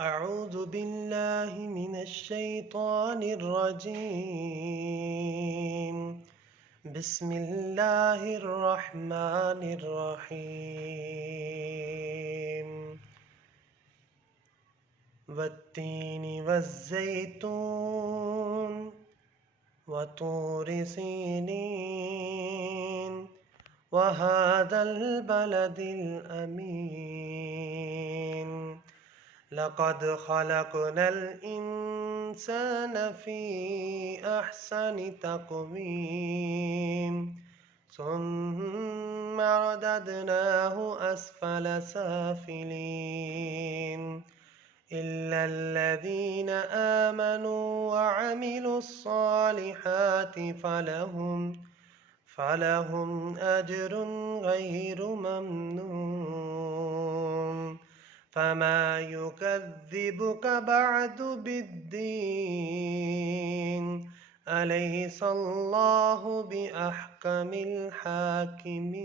أعوذ بالله من الشيطان الرجيم. بسم الله الرحمن الرحيم. والتين والزيتون وطور سينين وهذا البلد الأمين. لقد خلقنا الإنسان في أحسن تقويم ثم رددناه أسفل سافلين إلا الذين آمنوا وعملوا الصالحات فلهم أجر غير ممنون. فما يكذبك بعد بالدين أليس الله بأحكم الحاكمين.